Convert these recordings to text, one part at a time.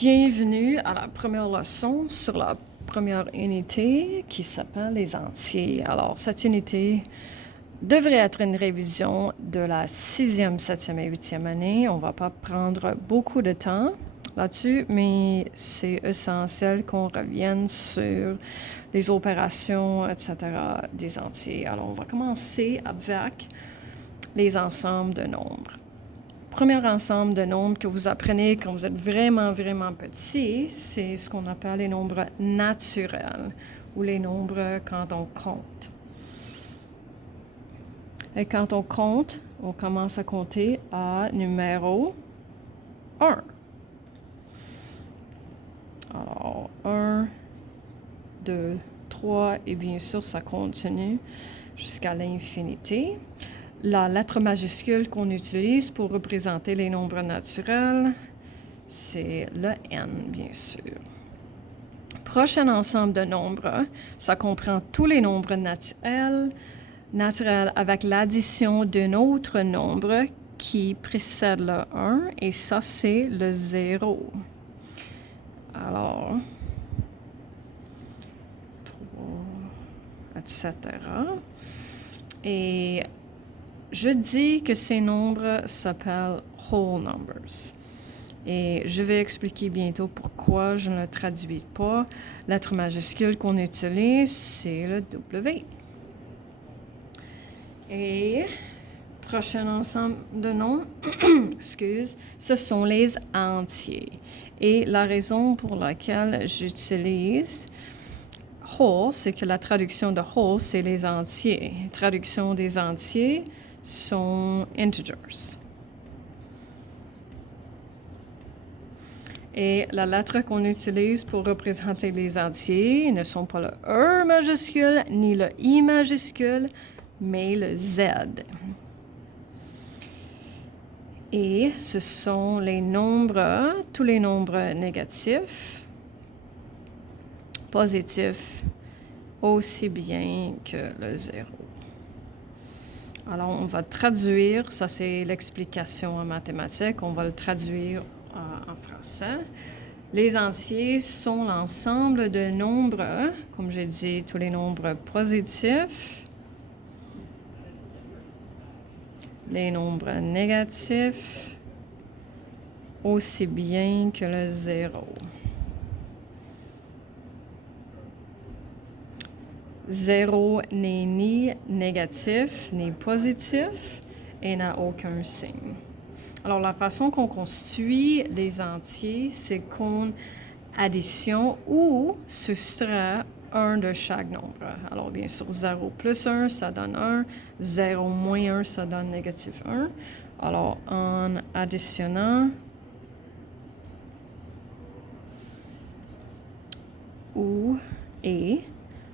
Bienvenue à la première leçon sur la première unité qui s'appelle les entiers. Alors, cette unité devrait être une révision de la 6e, 7e et 8e année. On ne va pas prendre beaucoup de temps là-dessus, mais c'est essentiel qu'on revienne sur les opérations, etc. des entiers. Alors, on va commencer avec les ensembles de nombres. Premier ensemble de nombres que vous apprenez quand vous êtes vraiment petit, c'est ce qu'on appelle les nombres naturels ou les nombres quand on compte. Et quand on compte, on commence à compter à numéro 1. Alors, 1, 2, 3, et bien sûr, ça continue jusqu'à l'infinité. La lettre majuscule qu'on utilise pour représenter les nombres naturels, c'est le n, bien sûr. Prochain ensemble de nombres, ça comprend tous les nombres naturels avec l'addition d'un autre nombre qui précède le 1, et ça, c'est le 0. Alors, 3, etc. Et je dis que ces nombres s'appellent whole numbers. Et je vais expliquer bientôt pourquoi je ne le traduis pas. La lettre majuscule qu'on utilise, c'est le W. Et prochain ensemble de noms, ce sont les entiers. Et la raison pour laquelle j'utilise whole, c'est que la traduction de whole, c'est les entiers. La traduction des entiers sont integers. Et la lettre qu'on utilise pour représenter les entiers ne sont pas le E majuscule ni le I majuscule, mais le Z. Et ce sont les nombres, tous les nombres négatifs, positifs, aussi bien que le 0. Alors, on va traduire, ça c'est l'explication en mathématiques, on va le traduire en français. Les entiers sont l'ensemble de nombres, comme j'ai dit, tous les nombres positifs, les nombres négatifs, aussi bien que le 0. 0 n'est ni négatif ni positif et n'a aucun signe. Alors, la façon qu'on constitue les entiers, c'est qu'on additionne ou soustrait un de chaque nombre. Alors, bien sûr, 0 plus 1, ça donne 1. 0 moins 1, ça donne négatif 1. Alors, en additionnant ou et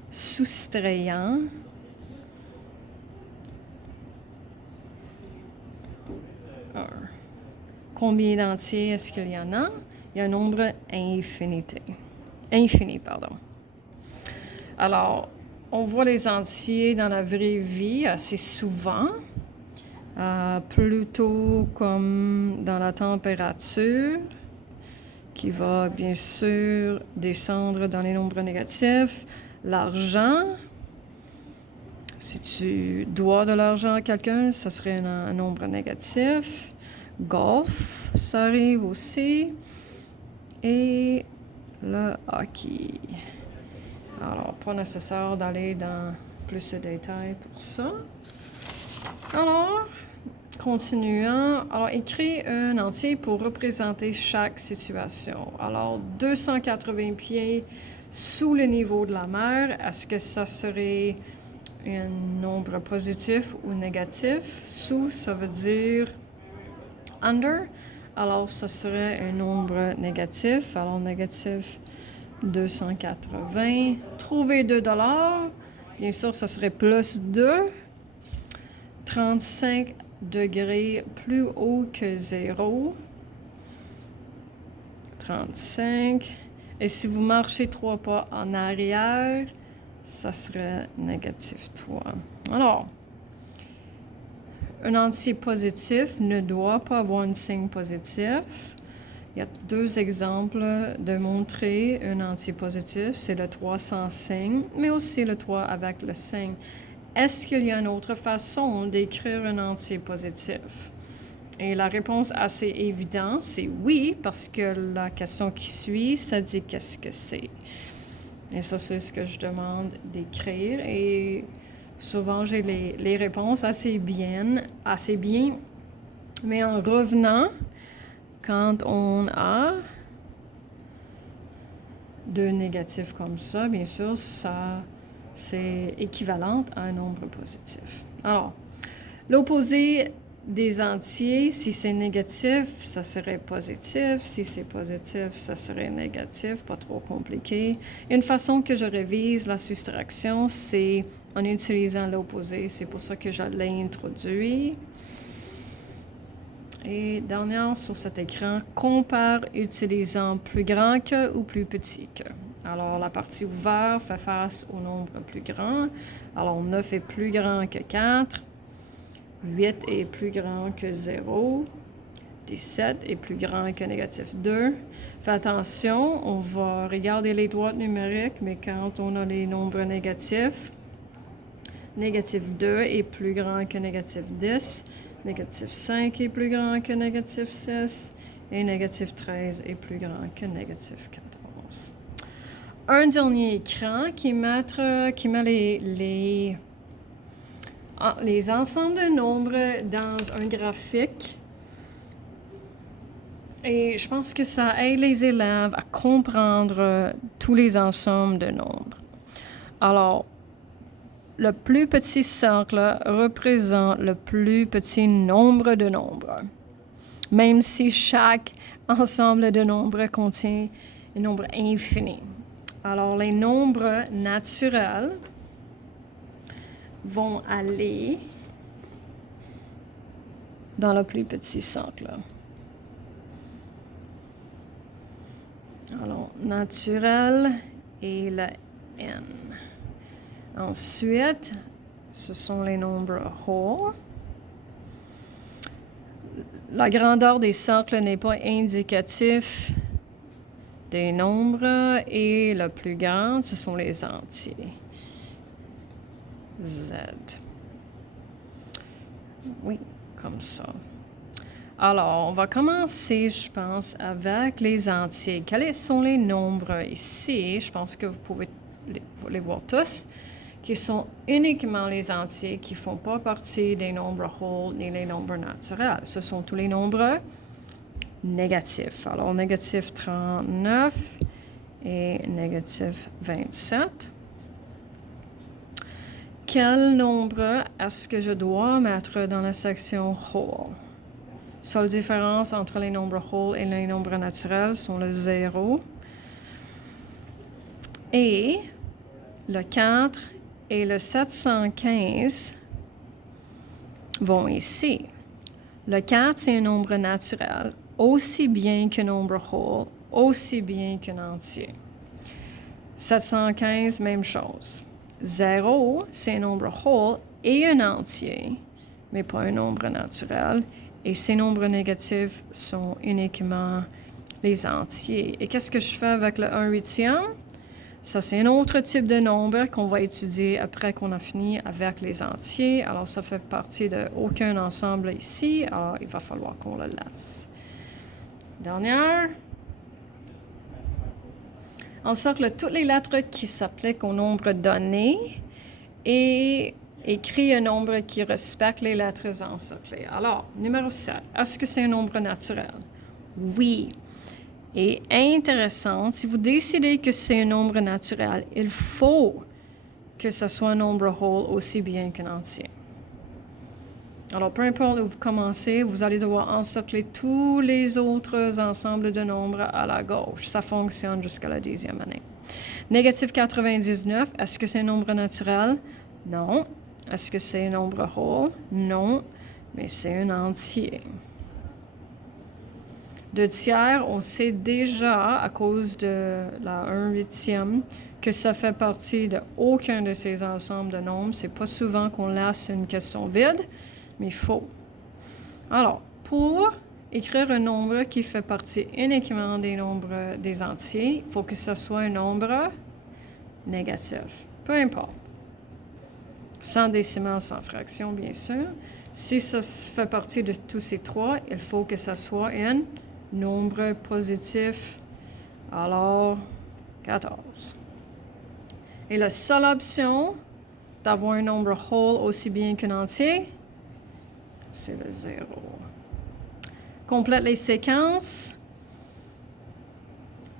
soustrayant un. Combien d'entiers est-ce qu'il y en a? Il y a un nombre infini. Alors, on voit les entiers dans la vraie vie assez souvent, plutôt comme dans la température, qui va bien sûr descendre dans les nombres négatifs. L'argent, si tu dois de l'argent à quelqu'un, ça serait un nombre négatif. Golf, ça arrive aussi. Et le hockey. Alors, pas nécessaire d'aller dans plus de détails pour ça. Alors, continuons. Alors, écris un entier pour représenter chaque situation. Alors, 280 pieds sous le niveau de la mer, est-ce que ça serait un nombre positif ou négatif? Sous, ça veut dire under. Alors, ça serait un nombre négatif. Alors, négatif 280. Trouver 2 $. Bien sûr, ça serait plus 2. 35 degrés plus haut que 0. 35. Et si vous marchez 3 pas en arrière, ça serait négatif 3. Alors, un entier positif ne doit pas avoir un signe positif. Il y a deux exemples de montrer un entier positif. C'est le 3 sans signe, mais aussi le 3 avec le signe. Est-ce qu'il y a une autre façon d'écrire un entier positif? Et la réponse assez évidente, c'est oui, parce que la question qui suit, ça dit qu'est-ce que c'est. Et ça, c'est ce que je demande d'écrire. Et souvent, j'ai les réponses assez bien. Mais en revenant, quand on a deux négatifs comme ça, bien sûr, ça, c'est équivalent à un nombre positif. Alors, l'opposé des entiers, si c'est négatif, ça serait positif. Si c'est positif, ça serait négatif, pas trop compliqué. Une façon que je révise la soustraction, c'est en utilisant l'opposé. C'est pour ça que je l'ai introduit. Et dernière sur cet écran, compare utilisant plus grand que ou plus petit que. Alors, la partie ouverte fait face au nombre plus grand. Alors, 9 est plus grand que 4. 8 est plus grand que 0. 17 est plus grand que négatif 2. Fais attention, on va regarder les droites numériques, mais quand on a les nombres négatifs, négatif 2 est plus grand que négatif 10. Négatif 5 est plus grand que négatif 6. Et négatif 13 est plus grand que négatif 14. Un dernier écran qui met les ensembles de nombres dans un graphique. Et je pense que ça aide les élèves à comprendre tous les ensembles de nombres. Alors, le plus petit cercle représente le plus petit nombre de nombres, même si chaque ensemble de nombres contient un nombre infini. Alors, les nombres naturels vont aller dans le plus petit cercle. Alors, naturel et le n. Ensuite, ce sont les nombres whole. La grandeur des cercles n'est pas indicatif des nombres et le plus grand, ce sont les entiers. Z. Oui, comme ça. Alors, on va commencer, je pense, avec les entiers. Quels sont les nombres ici? Je pense que vous pouvez les voir tous, qui sont uniquement les entiers qui ne font pas partie des nombres whole ni les nombres naturels. Ce sont tous les nombres négatifs. Alors, négatif 39 et négatif 27. Quel nombre est-ce que je dois mettre dans la section whole? Seule différence entre les nombres whole et les nombres naturels sont le 0. Et le 4 et le 715 vont ici. Le 4, c'est un nombre naturel, aussi bien qu'un nombre whole, aussi bien qu'un entier. 715, même chose. 0, c'est un nombre whole et un entier, mais pas un nombre naturel. Et ces nombres négatifs sont uniquement les entiers. Et qu'est-ce que je fais avec le 1/8? Ça, c'est un autre type de nombre qu'on va étudier après qu'on a fini avec les entiers. Alors, ça fait partie d'aucun ensemble ici. Alors, il va falloir qu'on le laisse. Dernière. Encercle toutes les lettres qui s'appliquent au nombre donné et écrit un nombre qui respecte les lettres encerclées. Alors, numéro 7, est-ce que c'est un nombre naturel? Oui. Et intéressant, si vous décidez que c'est un nombre naturel, il faut que ce soit un nombre whole aussi bien qu'un entier. Alors, peu importe où vous commencez, vous allez devoir encercler tous les autres ensembles de nombres à la gauche. Ça fonctionne jusqu'à la 10e année. Négatif 99, est-ce que c'est un nombre naturel? Non. Est-ce que c'est un nombre whole? Non. Mais c'est un entier. 2 tiers, on sait déjà, à cause de la 1/8e, que ça fait partie de aucun de ces ensembles de nombres. C'est pas souvent qu'on laisse une question vide, mais il faut. Alors, pour écrire un nombre qui fait partie uniquement des nombres des entiers, il faut que ce soit un nombre négatif. Peu importe. Sans décimale, sans fraction, bien sûr. Si ça fait partie de tous ces trois, il faut que ce soit un nombre positif. Alors, 14. Et la seule option d'avoir un nombre whole aussi bien qu'un entier, c'est le 0. Complète les séquences.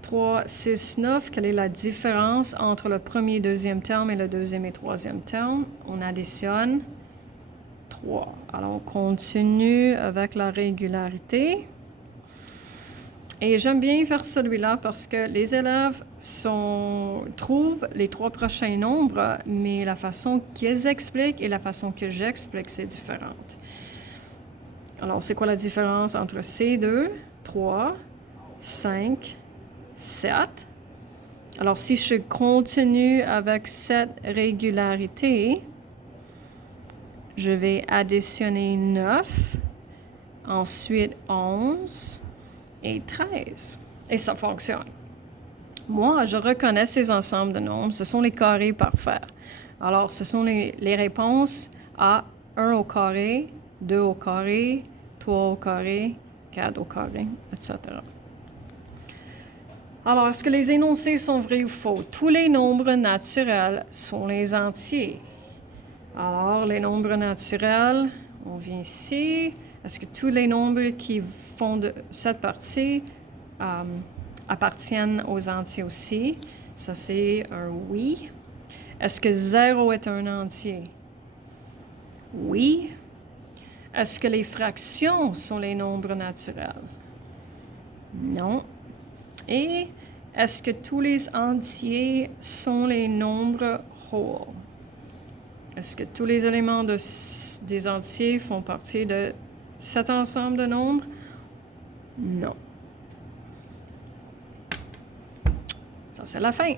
3, 6, 9. Quelle est la différence entre le premier et deuxième terme et le deuxième et troisième terme? On additionne 3. Alors, on continue avec la régularité. Et j'aime bien faire celui-là parce que les élèves trouvent les 3 prochains nombres, mais la façon qu'ils expliquent et la façon que j'explique, c'est différente. Alors, c'est quoi la différence entre ces deux? 3, 5, 7. Alors, si je continue avec cette régularité, je vais additionner 9, ensuite 11 et 13. Et ça fonctionne. Moi, je reconnais ces ensembles de nombres. Ce sont les carrés parfaits. Alors, ce sont les réponses à 1 au carré, 2 au carré, 3 au carré, 4 au carré, etc. Alors, est-ce que les énoncés sont vrais ou faux? Tous les nombres naturels sont les entiers. Alors, les nombres naturels, on vient ici. Est-ce que tous les nombres qui font de cette partie appartiennent aux entiers aussi? Ça, c'est un oui. Est-ce que 0 est un entier? Oui. Est-ce que les fractions sont les nombres naturels? Non. Et est-ce que tous les entiers sont les nombres whole? Est-ce que tous les éléments des entiers font partie de cet ensemble de nombres? Non. Ça, c'est la fin.